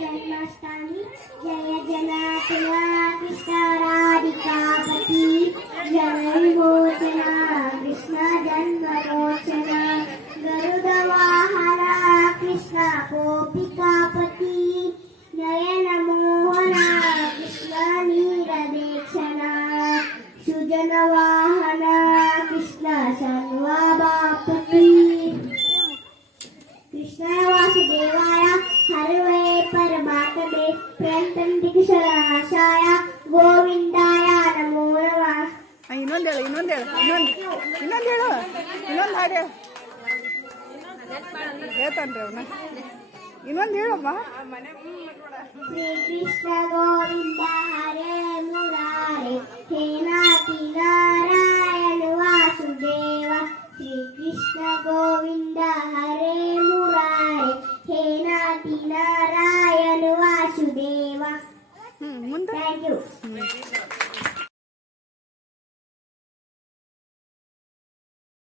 जन्माष्टमी जय जनार्दना कृष्ण राधिकापति जय विमोचना कृष्ण जन्ममोचना गरुडवाहना कृष्ण गोपिकापति नयन मोहना कृष्ण नीरदेक्षणा सुजनवाहना कृष्ण सर्वभापति कृष्णाय वासुदेवाय हरवे परमात्मने प्रियंतंदिक्षराशाय ಗೋವಿಂದಾಯ ನಮೋ ನಮಃ. ಇನ್ನೊಂದು ಹೇಳು ಹಾಗೆ ಹೇಳ್ತಾನ್ರಿ ಅವನ ಇನ್ನೊಂದು ಹೇಳಮ್ಮ. ಶ್ರೀ ಕೃಷ್ಣ ಗೋವಿಂದ ಹರೇ ಮುರಾರೇ ಹೇ ನಾತಿ ನಾರಾಯಣ ವಾಸುದೇವ ಶ್ರೀ ಕೃಷ್ಣ ಗೋವಿಂದ ಹರೇ ಮುರಾರೇ ಹೇ ನಾತಿ ನಾರಾಯಣ ವಾಸುದೇವ. ಮುಂದೆ ಥ್ಯಾಂಕ್ ಯು.